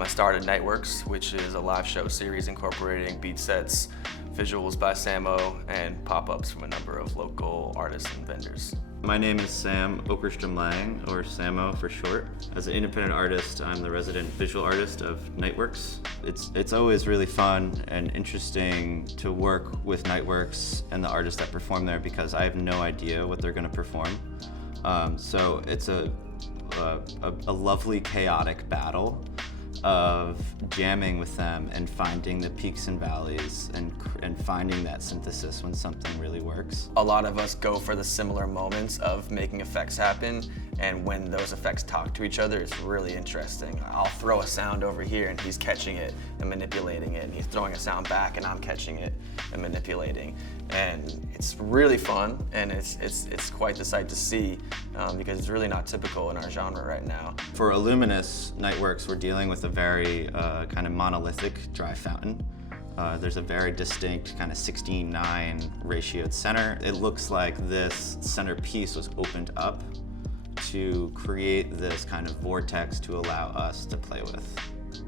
I started Nightworks, which is a live show series incorporating beat sets, visuals by Samo, and pop-ups from a number of local artists and vendors. My name is Sam Okerstrom Lang, or Samo for short. As an independent artist, I'm the resident visual artist of Nightworks. It's always really fun and interesting to work with Nightworks and the artists that perform there because I have no idea what they're going to perform. So it's a lovely chaotic battle of jamming with them and finding the peaks and valleys and finding that synthesis when something really works. A lot of us go for the similar moments of making effects happen, and when those effects talk to each other, it's really interesting. I'll throw a sound over here and he's catching it and manipulating it, and he's throwing a sound back and I'm catching it and manipulating. And it's really fun, and it's quite the sight to see because it's really not typical in our genre right now. For Illuminus Nightworks, we're dealing with a very kind of monolithic dry fountain. There's a very distinct kind of 16:9 ratioed center. It looks like this center piece was opened up to create this kind of vortex to allow us to play with.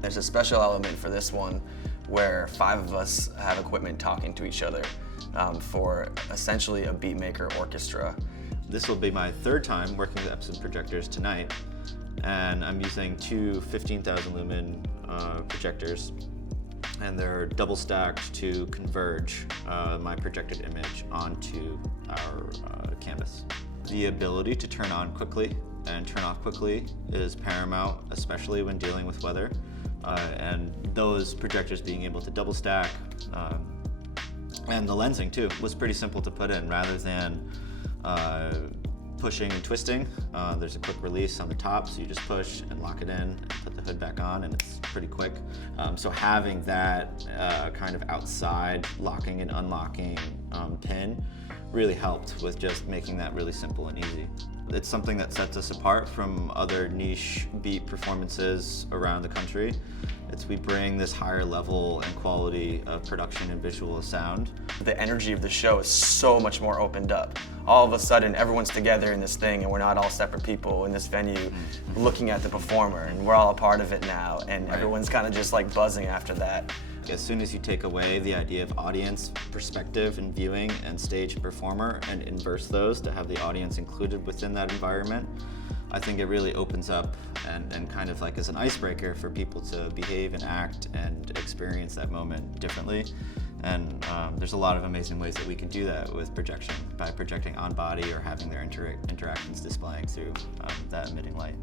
There's a special element for this one where 5 of us have equipment talking to each other for essentially a beatmaker orchestra. This will be my 3rd time working with Epson projectors tonight, and I'm using 2 15,000 lumen projectors, and they're double stacked to converge my projected image onto our canvas. The ability to turn on quickly and turn off quickly is paramount, especially when dealing with weather. And those projectors being able to double stack, and the lensing too was pretty simple to put in rather than pushing and twisting. There's a quick release on the top, so you just push and lock it in and put the hood back on, and it's pretty quick. So having that kind of outside locking and unlocking pin really helped with just making that really simple and easy. It's something that sets us apart from other niche beat performances around the country. We bring this higher level and quality of production and visual sound. The energy of the show is so much more opened up. All of a sudden, everyone's together in this thing, and we're not all separate people in this venue looking at the performer, and we're all a part of it now, and everyone's kind of just like buzzing after that. As soon as you take away the idea of audience perspective and viewing and stage and performer and inverse those to have the audience included within that environment, I think it really opens up and kind of like as an icebreaker for people to behave and act and experience that moment differently. And there's a lot of amazing ways that we can do that with projection, by projecting on body or having their interactions displaying through that emitting light.